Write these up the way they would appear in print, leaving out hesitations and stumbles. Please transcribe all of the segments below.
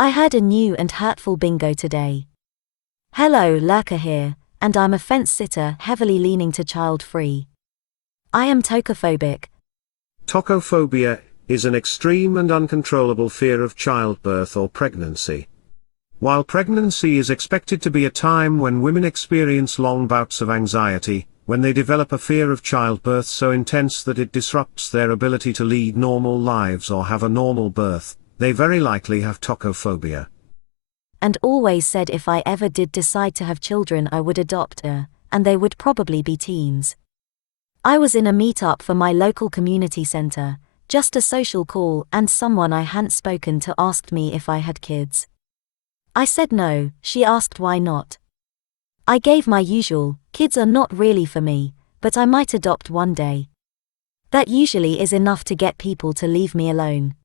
I heard a new and hurtful bingo today. Hello, Lurker here, and I'm a fence sitter heavily leaning to child-free. I am tocophobic. Tocophobia is an extreme and uncontrollable fear of childbirth or pregnancy. While pregnancy is expected to be a time when women experience long bouts of anxiety, when they develop a fear of childbirth so intense that it disrupts their ability to lead normal lives or have a normal birth, they very likely have tocophobia. And always said if I ever did decide to have children I would adopt a, and they would probably be teens. I was in a meetup for my local community center, just a social call, and someone I hadn't spoken to asked me if I had kids. I said no. She asked why not. I gave my usual, kids are not really for me, but I might adopt one day. That usually is enough to get people to leave me alone.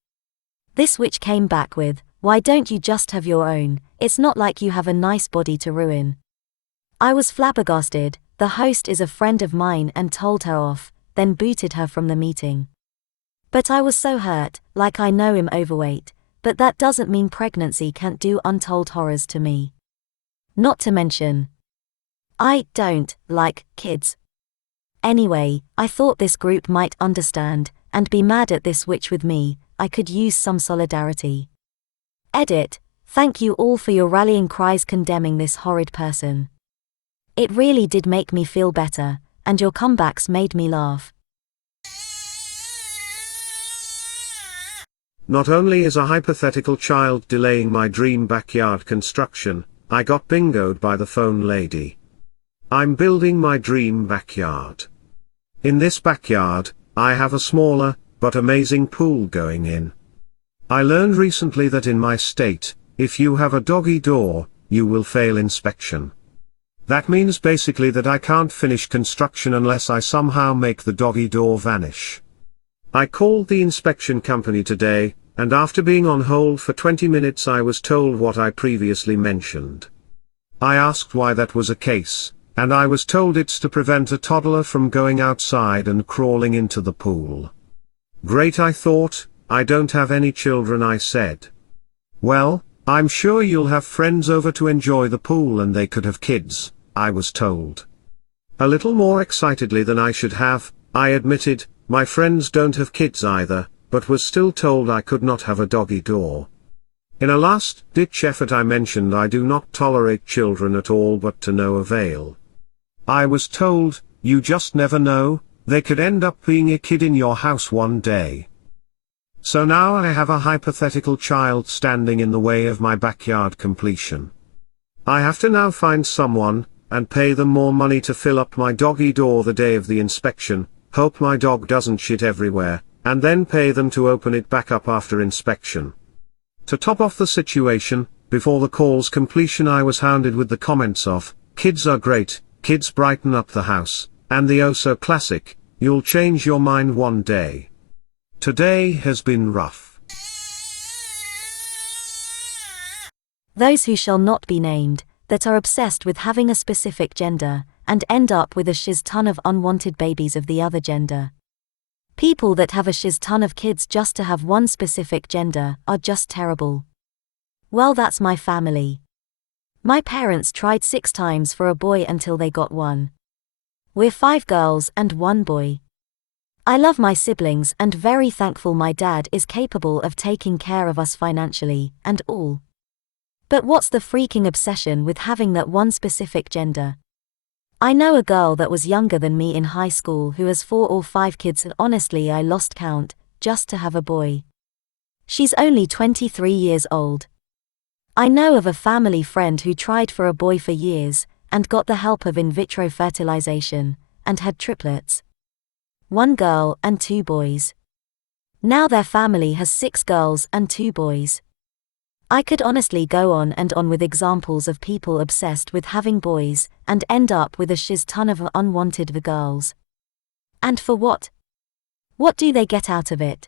This witch came back with, why don't you just have your own, it's not like you have a nice body to ruin. I was flabbergasted. The host is a friend of mine and told her off, then booted her from the meeting. But I was so hurt, like I know I'm overweight, but that doesn't mean pregnancy can't do untold horrors to me. Not to mention, I don't like kids. Anyway, I thought this group might understand, and be mad at this witch with me. I could use some solidarity. Edit. Thank you all for your rallying cries condemning this horrid person. It really did make me feel better, and your comebacks made me laugh. Not only is a hypothetical child delaying my dream backyard construction, I got bingoed by the phone lady. I'm building my dream backyard. In this backyard, I have a smaller, but amazing pool going in. I learned recently that in my state, if you have a doggy door, you will fail inspection. That means basically that I can't finish construction unless I somehow make the doggy door vanish. I called the inspection company today, and after being on hold for 20 minutes I was told what I previously mentioned. I asked why that was a case, and I was told it's to prevent a toddler from going outside and crawling into the pool. Great, I thought. I don't have any children, I said. Well, I'm sure you'll have friends over to enjoy the pool and they could have kids, I was told. A little more excitedly than I should have, I admitted, my friends don't have kids either, but was still told I could not have a doggy door. In a last-ditch effort I mentioned I do not tolerate children at all, but to no avail. I was told, you just never know, they could end up being a kid in your house one day. So now I have a hypothetical child standing in the way of my backyard completion. I have to now find someone, and pay them more money to fill up my doggy door the day of the inspection, hope my dog doesn't shit everywhere, and then pay them to open it back up after inspection. To top off the situation, before the call's completion I was hounded with the comments of, kids are great, kids brighten up the house, and the oh so classic, you'll change your mind one day. Today has been rough. Those who shall not be named, that are obsessed with having a specific gender, and end up with a shiz ton of unwanted babies of the other gender. People that have a shiz ton of kids just to have one specific gender, are just terrible. Well, that's my family. My parents tried 6 times for a boy until they got one. We're 5 girls and 1 boy. I love my siblings and very thankful my dad is capable of taking care of us financially, and all. But what's the freaking obsession with having that one specific gender? I know a girl that was younger than me in high school who has 4 or 5 kids, and honestly I lost count, just to have a boy. She's only 23 years old. I know of a family friend who tried for a boy for years, and got the help of in vitro fertilization, and had triplets. 1 girl and 2 boys. Now their family has 6 girls and 2 boys. I could honestly go on and on with examples of people obsessed with having boys, and end up with a shiz ton of unwanted girls. And for what? What do they get out of it?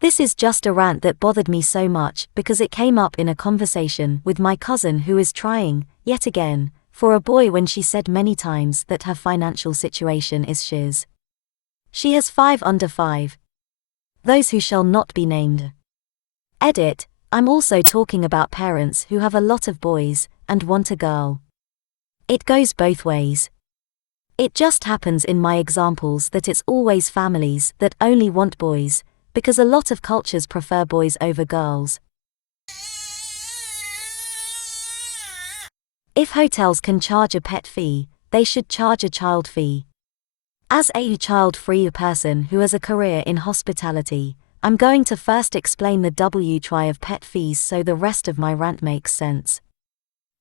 This is just a rant that bothered me so much because it came up in a conversation with my cousin who is trying, yet again, for a boy when she said many times that her financial situation is shiz. She has 5 under 5. Those who shall not be named. Edit. I'm also talking about parents who have a lot of boys and want a girl. It goes both ways. It just happens in my examples that it's always families that only want boys, because a lot of cultures prefer boys over girls. If hotels can charge a pet fee, they should charge a child fee. As a child-free person who has a career in hospitality, I'm going to first explain the WTY of pet fees so the rest of my rant makes sense.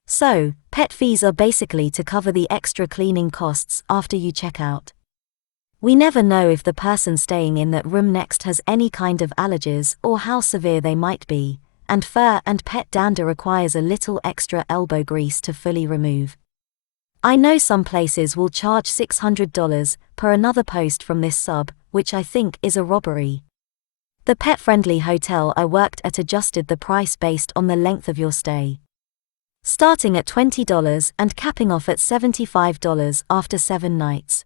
So, pet fees are basically to cover the extra cleaning costs after you check out. We never know if the person staying in that room next has any kind of allergies or how severe they might be, and fur and pet dander requires a little extra elbow grease to fully remove. I know some places will charge $600 per another post from this sub, which I think is a robbery. The pet-friendly hotel I worked at adjusted the price based on the length of your stay, starting at $20 and capping off at $75 after 7 nights.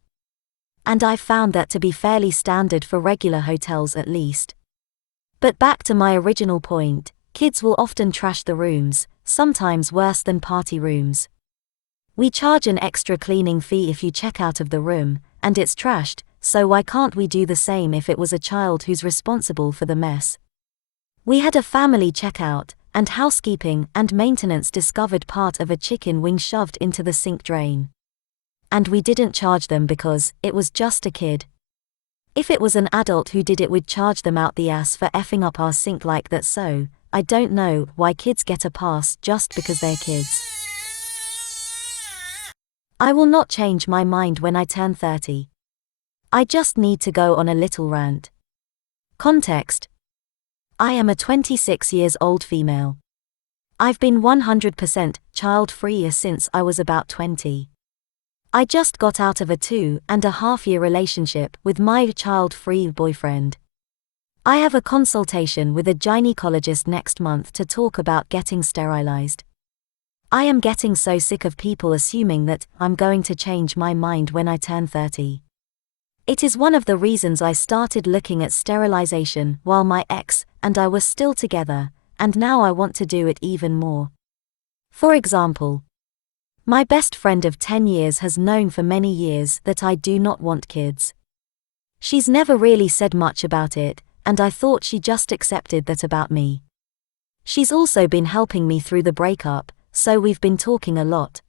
And I found that to be fairly standard for regular hotels at least. But back to my original point, kids will often trash the rooms, sometimes worse than party rooms. We charge an extra cleaning fee if you check out of the room, and it's trashed, so why can't we do the same if it was a child who's responsible for the mess? We had a family checkout, and housekeeping and maintenance discovered part of a chicken wing shoved into the sink drain. And we didn't charge them because it was just a kid. If it was an adult who did it, we'd charge them out the ass for effing up our sink like that. So, I don't know why kids get a pass just because they're kids. I will not change my mind when I turn 30. I just need to go on a little rant. Context. I am a 26 years old female. I've been 100% child-free since I was about 20. I just got out of a 2.5-year relationship with my child-free boyfriend. I have a consultation with a gynecologist next month to talk about getting sterilized. I am getting so sick of people assuming that I'm going to change my mind when I turn 30. It is one of the reasons I started looking at sterilization while my ex and I were still together, and now I want to do it even more. For example, my best friend of 10 years has known for many years that I do not want kids. She's never really said much about it, and I thought she just accepted that about me. She's also been helping me through the breakup, so we've been talking a lot.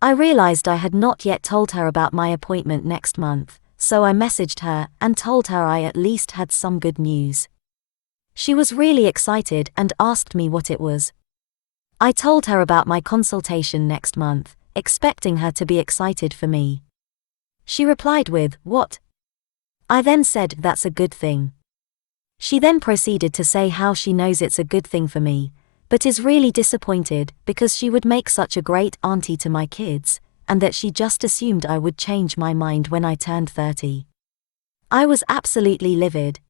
I realized I had not yet told her about my appointment next month, so I messaged her and told her I at least had some good news. She was really excited and asked me what it was. I told her about my consultation next month, expecting her to be excited for me. She replied with, "What?" I then said, "That's a good thing." She then proceeded to say how she knows it's a good thing for me, but is really disappointed because she would make such a great auntie to my kids, and that she just assumed I would change my mind when I turned 30. I was absolutely livid.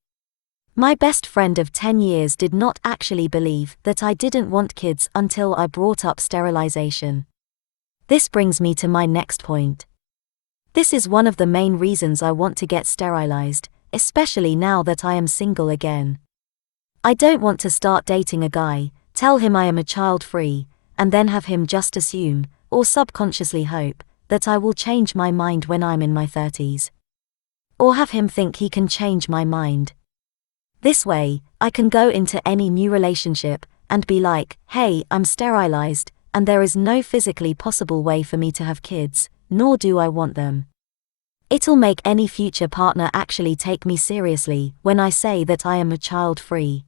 My best friend of 10 years did not actually believe that I didn't want kids until I brought up sterilization. This brings me to my next point. This is one of the main reasons I want to get sterilized, especially now that I am single again. I don't want to start dating a guy, tell him I am a child-free, and then have him just assume, or subconsciously hope, that I will change my mind when I'm in my 30s. Or have him think he can change my mind. This way, I can go into any new relationship and be like, "Hey, I'm sterilized, and there is no physically possible way for me to have kids, nor do I want them." It'll make any future partner actually take me seriously when I say that I am a child-free.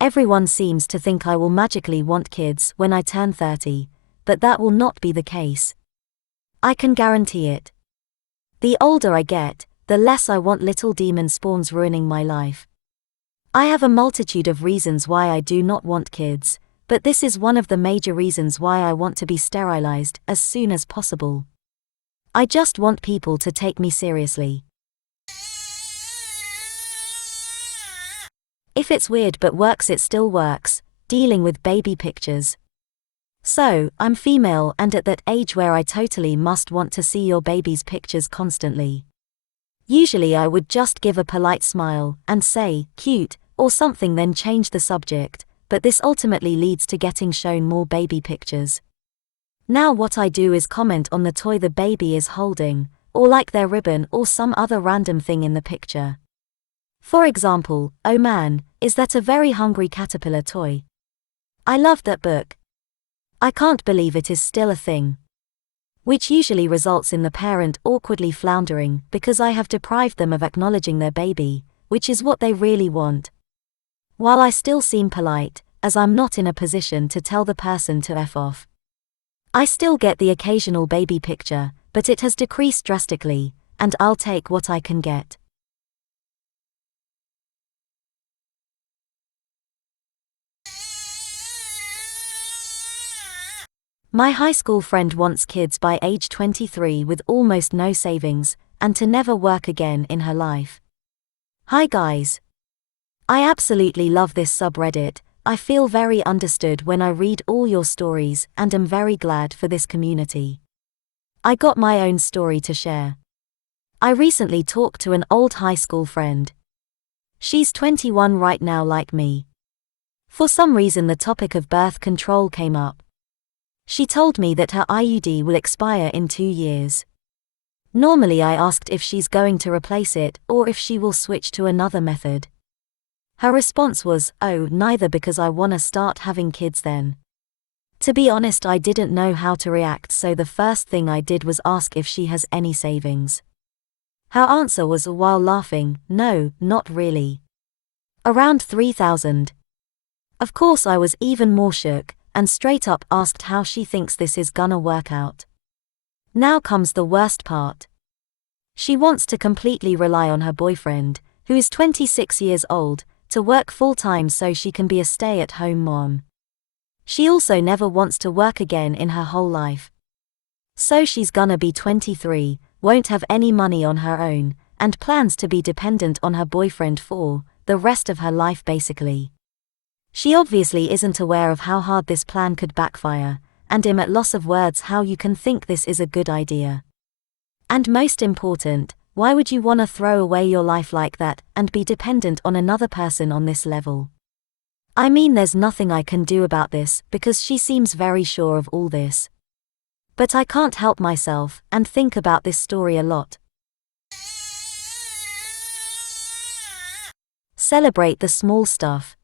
Everyone seems to think I will magically want kids when I turn 30, but that will not be the case. I can guarantee it. The older I get, the less I want little demon spawns ruining my life. I have a multitude of reasons why I do not want kids, but this is one of the major reasons why I want to be sterilized as soon as possible. I just want people to take me seriously. If it's weird but works, it still works, dealing with baby pictures. So, I'm female and at that age where I totally must want to see your baby's pictures constantly. Usually I would just give a polite smile and say, "Cute," or something, then change the subject, but this ultimately leads to getting shown more baby pictures. Now what I do is comment on the toy the baby is holding, or like their ribbon or some other random thing in the picture. For example, "Oh man, is that a very hungry caterpillar toy? I loved that book. I can't believe it is still a thing." Which usually results in the parent awkwardly floundering because I have deprived them of acknowledging their baby, which is what they really want. While I still seem polite, as I'm not in a position to tell the person to F off. I still get the occasional baby picture, but it has decreased drastically, and I'll take what I can get. My high school friend wants kids by age 23 with almost no savings, and to never work again in her life. Hi guys. I absolutely love this subreddit. I feel very understood when I read all your stories and am very glad for this community. I got my own story to share. I recently talked to an old high school friend. She's 21 right now like me. For some reason the topic of birth control came up. She told me that her IUD will expire in 2 years. Normally I asked if she's going to replace it or if she will switch to another method. Her response was, "Oh, neither, because I wanna start having kids then." To be honest, I didn't know how to react, so the first thing I did was ask if she has any savings. Her answer was, while laughing, "No, not really. Around 3,000. Of course I was even more shook, and straight up asked how she thinks this is gonna work out. Now comes the worst part. She wants to completely rely on her boyfriend, who is 26 years old, to work full-time so she can be a stay-at-home mom. She also never wants to work again in her whole life. So she's gonna be 23, won't have any money on her own, and plans to be dependent on her boyfriend for the rest of her life basically. She obviously isn't aware of how hard this plan could backfire, and I'm at loss of words how you can think this is a good idea. And most important, why would you want to throw away your life like that and be dependent on another person on this level? I mean, there's nothing I can do about this because she seems very sure of all this. But I can't help myself and think about this story a lot. Celebrate the small stuff.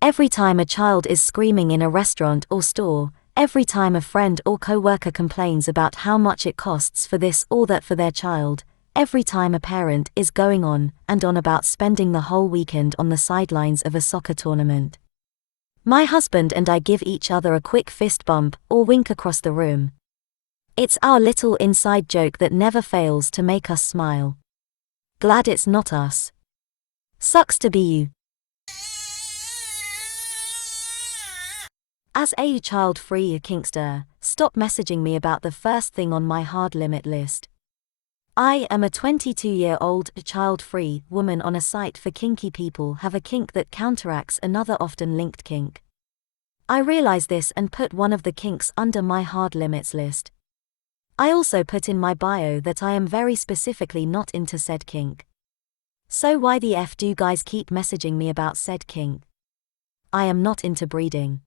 Every time a child is screaming in a restaurant or store, every time a friend or co-worker complains about how much it costs for this or that for their child, every time a parent is going on and on about spending the whole weekend on the sidelines of a soccer tournament. My husband and I give each other a quick fist bump or wink across the room. It's our little inside joke that never fails to make us smile. Glad it's not us. Sucks to be you. As a child-free kinkster, stop messaging me about the first thing on my hard limit list. I am a 22-year-old child-free woman on a site for kinky people have a kink that counteracts another often linked kink. I realize this and put one of the kinks under my hard limits list. I also put in my bio that I am very specifically not into said kink. So why the F do guys keep messaging me about said kink? I am not into breeding.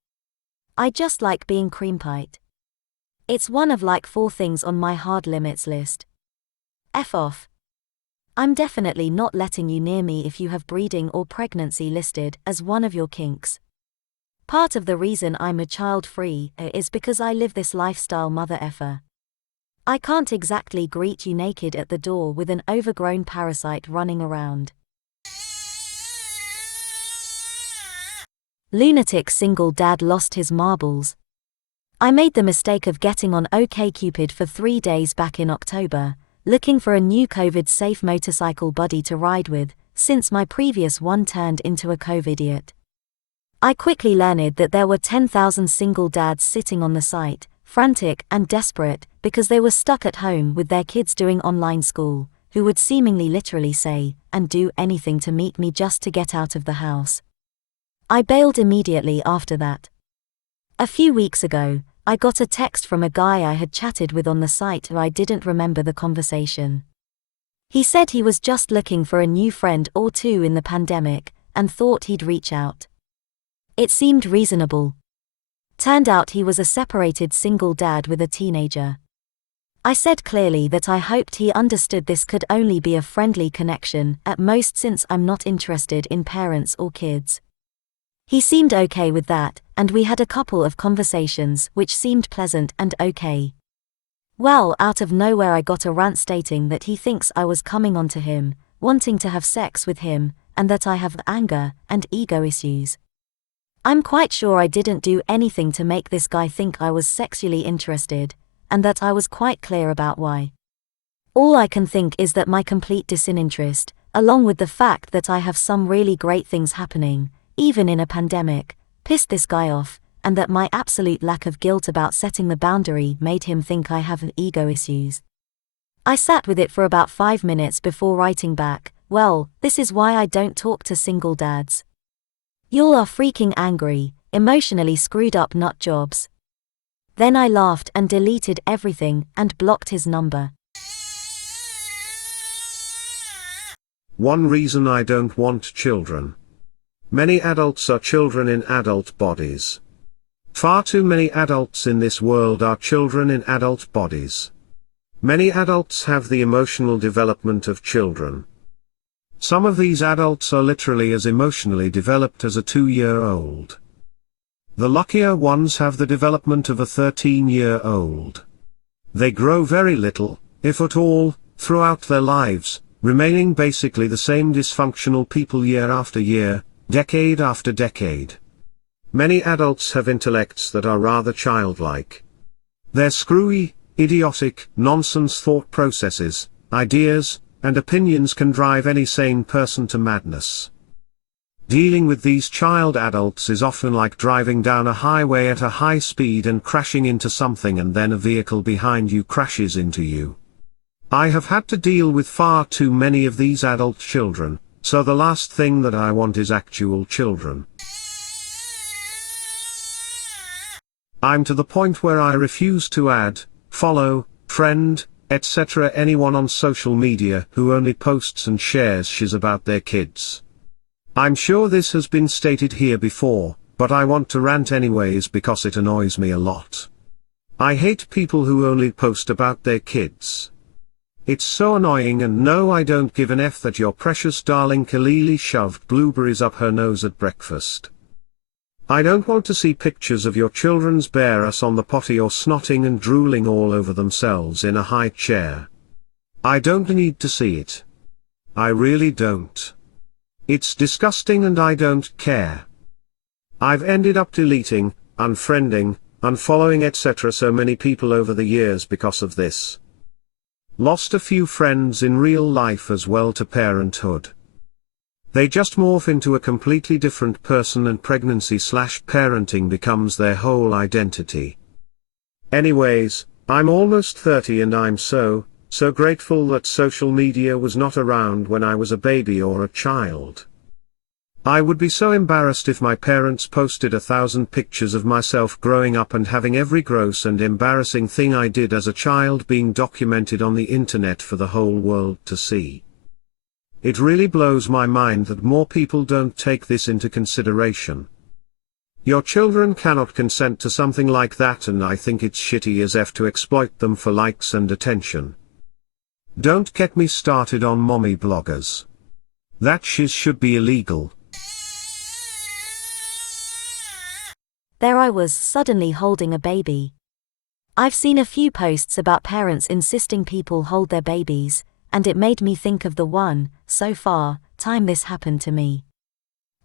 I just like being cream-piped. It's one of like 4 things on my hard limits list. F off. I'm definitely not letting you near me if you have breeding or pregnancy listed as one of your kinks. Part of the reason I'm a child-free is because I live this lifestyle mother effer. I can't exactly greet you naked at the door with an overgrown parasite running around. Lunatic single dad lost his marbles. I made the mistake of getting on OkCupid for 3 days back in October, looking for a new COVID-safe motorcycle buddy to ride with, since my previous one turned into a COVID-idiot. I quickly learned that there were 10,000 single dads sitting on the site, frantic and desperate because they were stuck at home with their kids doing online school, who would seemingly literally say and do anything to meet me just to get out of the house. I bailed immediately after that. A few weeks ago, I got a text from a guy I had chatted with on the site who I didn't remember the conversation. He said he was just looking for a new friend or two in the pandemic, and thought he'd reach out. It seemed reasonable. Turned out he was a separated single dad with a teenager. I said clearly that I hoped he understood this could only be a friendly connection at most, since I'm not interested in parents or kids. He seemed okay with that, and we had a couple of conversations which seemed pleasant and okay. Well, out of nowhere I got a rant stating that he thinks I was coming on to him, wanting to have sex with him, and that I have anger and ego issues. I'm quite sure I didn't do anything to make this guy think I was sexually interested, and that I was quite clear about why. All I can think is that my complete disinterest, along with the fact that I have some really great things happening, even in a pandemic, pissed this guy off, and that my absolute lack of guilt about setting the boundary made him think I have ego issues. I sat with it for about 5 minutes before writing back, "Well, this is why I don't talk to single dads. Y'all are freaking angry, emotionally screwed up nut jobs." Then I laughed and deleted everything and blocked his number. One reason I don't want children. Many adults are children in adult bodies. Far too many adults in this world are children in adult bodies. Many adults have the emotional development of children. Some of these adults are literally as emotionally developed as a 2-year-old. The luckier ones have the development of a 13-year-old. They grow very little, if at all, throughout their lives, remaining basically the same dysfunctional people year after year, decade after decade. Many adults have intellects that are rather childlike. Their screwy, idiotic, nonsense thought processes, ideas, and opinions can drive any sane person to madness. Dealing with these child adults is often like driving down a highway at a high speed and crashing into something, and then a vehicle behind you crashes into you. I have had to deal with far too many of these adult children, so the last thing that I want is actual children. I'm to the point where I refuse to add, follow, friend, etc. anyone on social media who only posts and shares shiz about their kids. I'm sure this has been stated here before, but I want to rant anyways because it annoys me a lot. I hate people who only post about their kids. It's so annoying, and no, I don't give an F that your precious darling Kalili shoved blueberries up her nose at breakfast. I don't want to see pictures of your children's bare ass on the potty or snotting and drooling all over themselves in a high chair. I don't need to see it. I really don't. It's disgusting and I don't care. I've ended up deleting, unfriending, unfollowing etc. so many people over the years because of this. Lost a few friends in real life as well to parenthood. They just morph into a completely different person, and pregnancy/parenting becomes their whole identity. Anyways, I'm almost 30 and I'm so grateful that social media was not around when I was a baby or a child. I would be so embarrassed if my parents posted 1,000 pictures of myself growing up and having every gross and embarrassing thing I did as a child being documented on the internet for the whole world to see. It really blows my mind that more people don't take this into consideration. Your children cannot consent to something like that, and I think it's shitty as F to exploit them for likes and attention. Don't get me started on mommy bloggers. That shiz should be illegal. There I was, suddenly holding a baby. I've seen a few posts about parents insisting people hold their babies, and it made me think of the time this happened to me.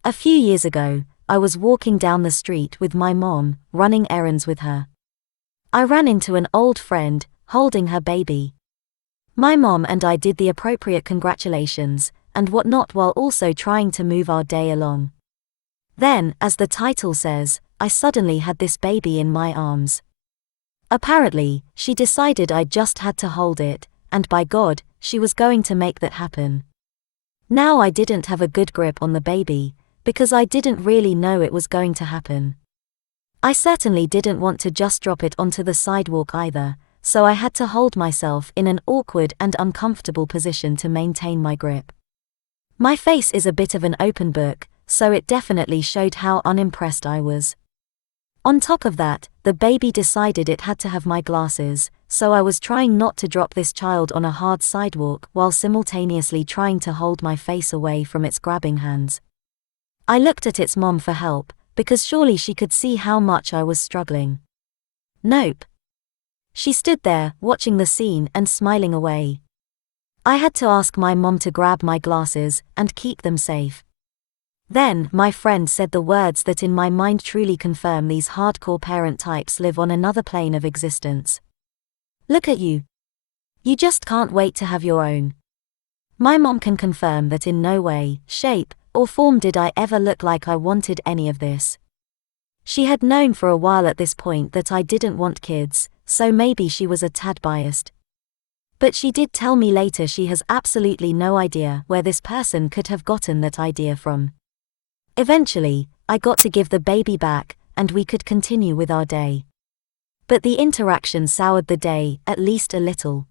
A few years ago, I was walking down the street with my mom, running errands with her. I ran into an old friend, holding her baby. My mom and I did the appropriate congratulations and whatnot while also trying to move our day along. Then, as the title says, I suddenly had this baby in my arms. Apparently, she decided I just had to hold it, and by God, she was going to make that happen. Now I didn't have a good grip on the baby, because I didn't really know it was going to happen. I certainly didn't want to just drop it onto the sidewalk either, so I had to hold myself in an awkward and uncomfortable position to maintain my grip. My face is a bit of an open book, so it definitely showed how unimpressed I was. On top of that, the baby decided it had to have my glasses, so I was trying not to drop this child on a hard sidewalk while simultaneously trying to hold my face away from its grabbing hands. I looked at its mom for help, because surely she could see how much I was struggling. Nope. She stood there, watching the scene and smiling away. I had to ask my mom to grab my glasses and keep them safe. Then, my friend said the words that in my mind truly confirm these hardcore parent types live on another plane of existence. Look at you. You just can't wait to have your own. My mom can confirm that in no way, shape, or form did I ever look like I wanted any of this. She had known for a while at this point that I didn't want kids, so maybe she was a tad biased. But she did tell me later she has absolutely no idea where this person could have gotten that idea from. Eventually, I got to give the baby back, and we could continue with our day. But the interaction soured the day, at least a little.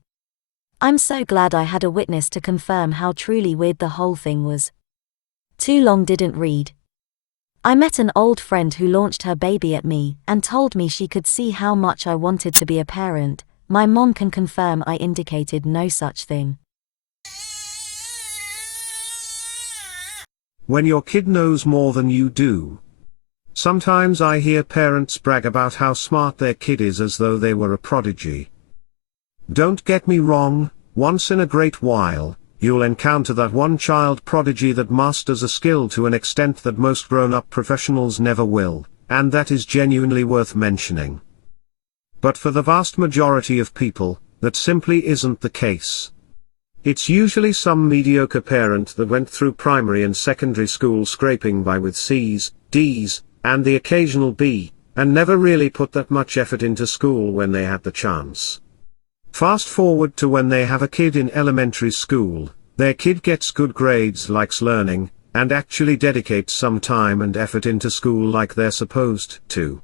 I'm so glad I had a witness to confirm how truly weird the whole thing was. Too long didn't read. I met an old friend who launched her baby at me and told me she could see how much I wanted to be a parent. My mom can confirm I indicated no such thing. When your kid knows more than you do. Sometimes I hear parents brag about how smart their kid is as though they were a prodigy. Don't get me wrong, once in a great while, you'll encounter that one child prodigy that masters a skill to an extent that most grown-up professionals never will, and that is genuinely worth mentioning. But for the vast majority of people, that simply isn't the case. It's usually some mediocre parent that went through primary and secondary school scraping by with C's, D's, and the occasional B, and never really put that much effort into school when they had the chance. Fast forward to when they have a kid in elementary school, their kid gets good grades, likes learning, and actually dedicates some time and effort into school like they're supposed to.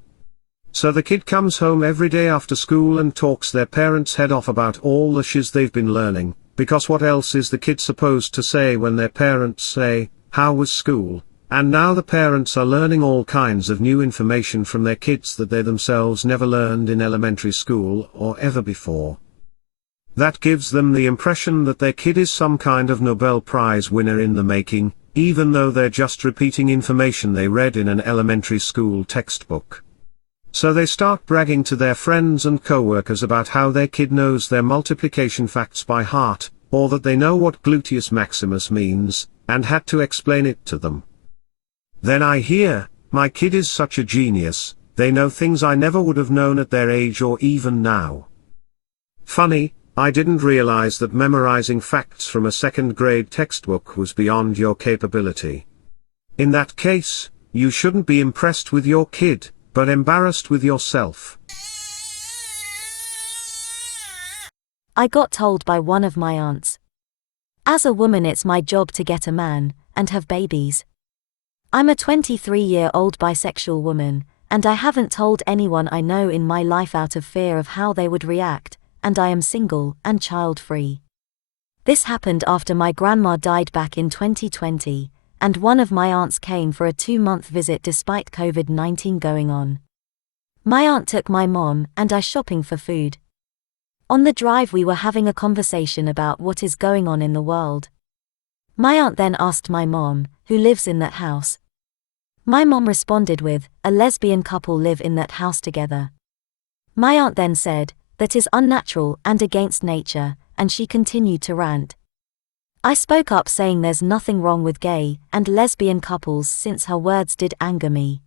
So the kid comes home every day after school and talks their parents' head off about all the shiz they've been learning, because what else is the kid supposed to say when their parents say, "How was school?" And now the parents are learning all kinds of new information from their kids that they themselves never learned in elementary school or ever before. That gives them the impression that their kid is some kind of Nobel Prize winner in the making, even though they're just repeating information they read in an elementary school textbook. So they start bragging to their friends and coworkers about how their kid knows their multiplication facts by heart, or that they know what gluteus maximus means, and had to explain it to them. Then I hear, "My kid is such a genius, they know things I never would have known at their age or even now." Funny, I didn't realize that memorizing facts from a second-grade textbook was beyond your capability. In that case, you shouldn't be impressed with your kid, but embarrassed with yourself. I got told by one of my aunts. As a woman, it's my job to get a man and have babies. I'm a 23-year-old bisexual woman, and I haven't told anyone I know in my life out of fear of how they would react, and I am single and child-free. This happened after my grandma died back in 2020, and one of my aunts came for a 2-month visit despite COVID-19 going on. My aunt took my mom and I shopping for food. On the drive we were having a conversation about what is going on in the world. My aunt then asked my mom, who lives in that house. My mom responded with, "A lesbian couple live in that house together." My aunt then said, "That is unnatural and against nature," and she continued to rant. I spoke up saying there's nothing wrong with gay and lesbian couples since her words did anger me.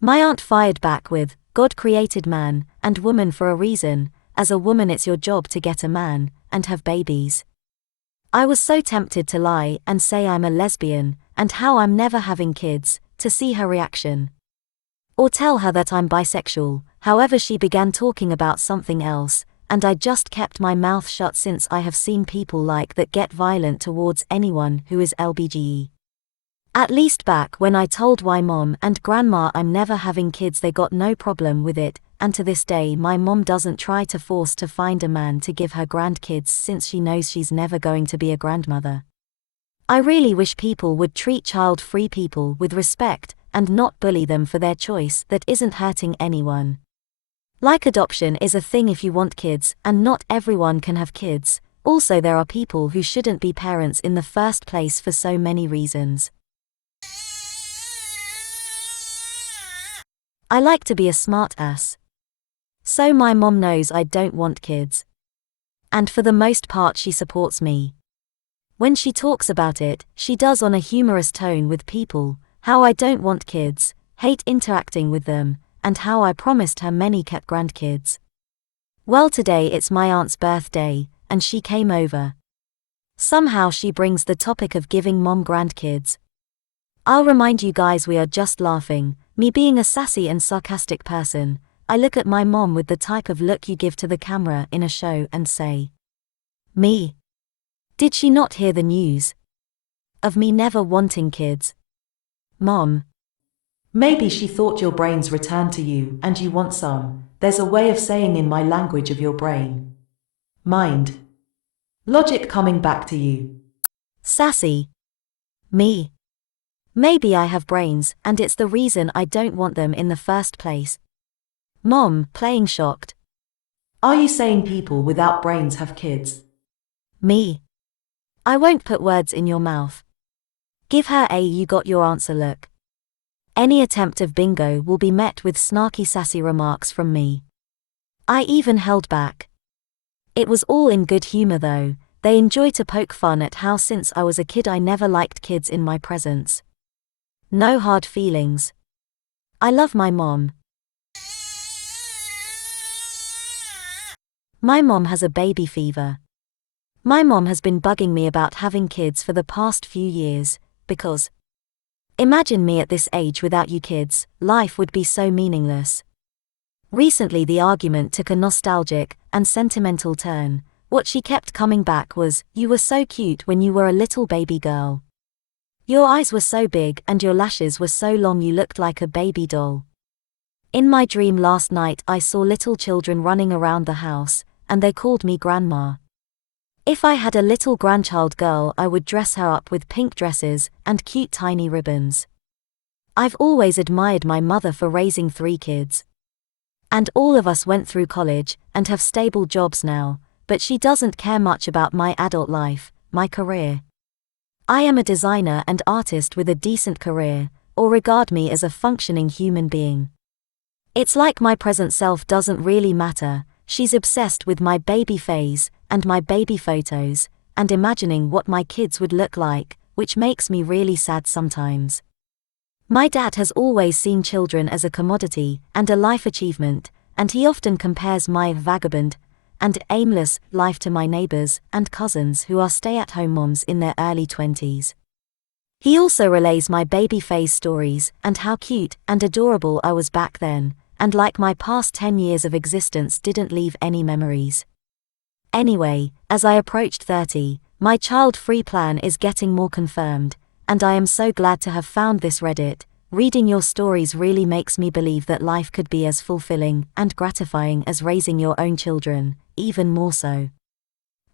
My aunt fired back with, "God created man and woman for a reason. As a woman it's your job to get a man and have babies." I was so tempted to lie and say I'm a lesbian and how I'm never having kids, to see her reaction. Or tell her that I'm bisexual. However, she began talking about something else, and I just kept my mouth shut since I have seen people like that get violent towards anyone who is LBGE. At least back when I told my mom and grandma I'm never having kids, they got no problem with it, and to this day my mom doesn't try to force to find a man to give her grandkids since she knows she's never going to be a grandmother. I really wish people would treat child-free people with respect and not bully them for their choice that isn't hurting anyone. Like adoption is a thing if you want kids, and not everyone can have kids. Also, there are people who shouldn't be parents in the first place for so many reasons. I like to be a smart ass. So my mom knows I don't want kids. And for the most part she supports me. When she talks about it, she does on a humorous tone with people, how I don't want kids, hate interacting with them, and how I promised her many cat grandkids. Well, today it's my aunt's birthday, and she came over. Somehow she brings the topic of giving mom grandkids. I'll remind you guys we are just laughing, me being a sassy and sarcastic person. I look at my mom with the type of look you give to the camera in a show and say, "Me? Did she not hear the news? Of me never wanting kids? Mom. Maybe she thought your brains returned to you and you want some. There's a way of saying in my language of your brain. Mind. Logic coming back to you." Sassy. Me. Maybe I have brains, and it's the reason I don't want them in the first place. Mom, playing shocked. Are you saying people without brains have kids? Me. I won't put words in your mouth. Give her a "you got your answer" look. Any attempt of bingo will be met with snarky sassy remarks from me. I even held back. It was all in good humor though. They enjoy to poke fun at how since I was a kid I never liked kids in my presence. No hard feelings. I love my mom. My mom has a baby fever. My mom has been bugging me about having kids for the past few years, because imagine me at this age without you kids, life would be so meaningless. Recently the argument took a nostalgic and sentimental turn. What she kept coming back was, "You were so cute when you were a little baby girl. Your eyes were so big and your lashes were so long you looked like a baby doll." In my dream last night I saw little children running around the house, and they called me grandma. If I had a little grandchild girl I would dress her up with pink dresses and cute tiny ribbons. I've always admired my mother for raising 3 kids. And all of us went through college and have stable jobs now, but she doesn't care much about my adult life, my career. I am a designer and artist with a decent career, or regard me as a functioning human being. It's like my present self doesn't really matter. She's obsessed with my baby phase and my baby photos, and imagining what my kids would look like, which makes me really sad sometimes. My dad has always seen children as a commodity and a life achievement, and he often compares my vagabond and aimless life to my neighbors and cousins who are stay-at-home moms in their early 20s. He also relays my baby phase stories and how cute and adorable I was back then, and like my past 10 years of existence didn't leave any memories. Anyway, as I approached 30, my child-free plan is getting more confirmed, and I am so glad to have found this Reddit. Reading your stories really makes me believe that life could be as fulfilling and gratifying as raising your own children, even more so.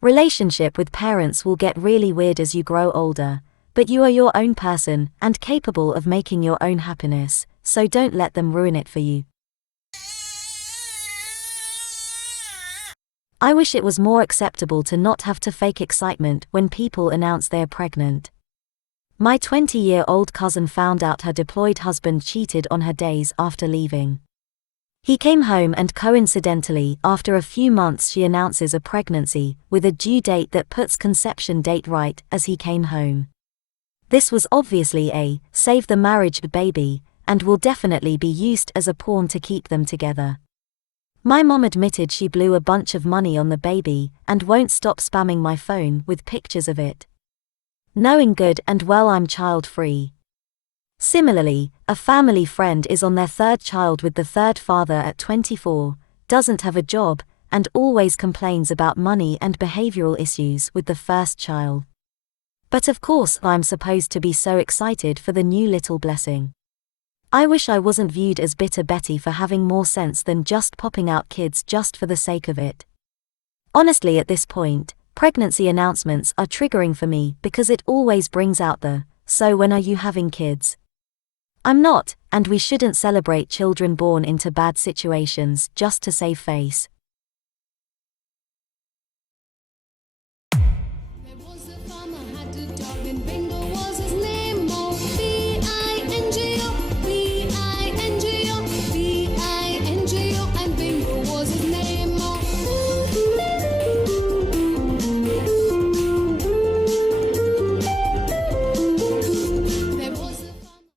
Relationship with parents will get really weird as you grow older, but you are your own person and capable of making your own happiness, so don't let them ruin it for you. I wish it was more acceptable to not have to fake excitement when people announce they're pregnant. My 20-year-old cousin found out her deployed husband cheated on her days after leaving. He came home and coincidentally, after a few months she announces a pregnancy, with a due date that puts conception date right as he came home. This was obviously a save the marriage baby, and will definitely be used as a pawn to keep them together. My mom admitted she blew a bunch of money on the baby and won't stop spamming my phone with pictures of it. Knowing good and well I'm child-free. Similarly, a family friend is on their 3rd child with the 3rd father at 24, doesn't have a job, and always complains about money and behavioral issues with the 1st child. But of course I'm supposed to be so excited for the new little blessing. I wish I wasn't viewed as bitter Betty for having more sense than just popping out kids just for the sake of it. Honestly, at this point, Pregnancy announcements are triggering for me because it always brings out the, "So when are you having kids?" I'm not, and we shouldn't celebrate children born into bad situations just to save face. There was a farmer had a dog and Bingo was his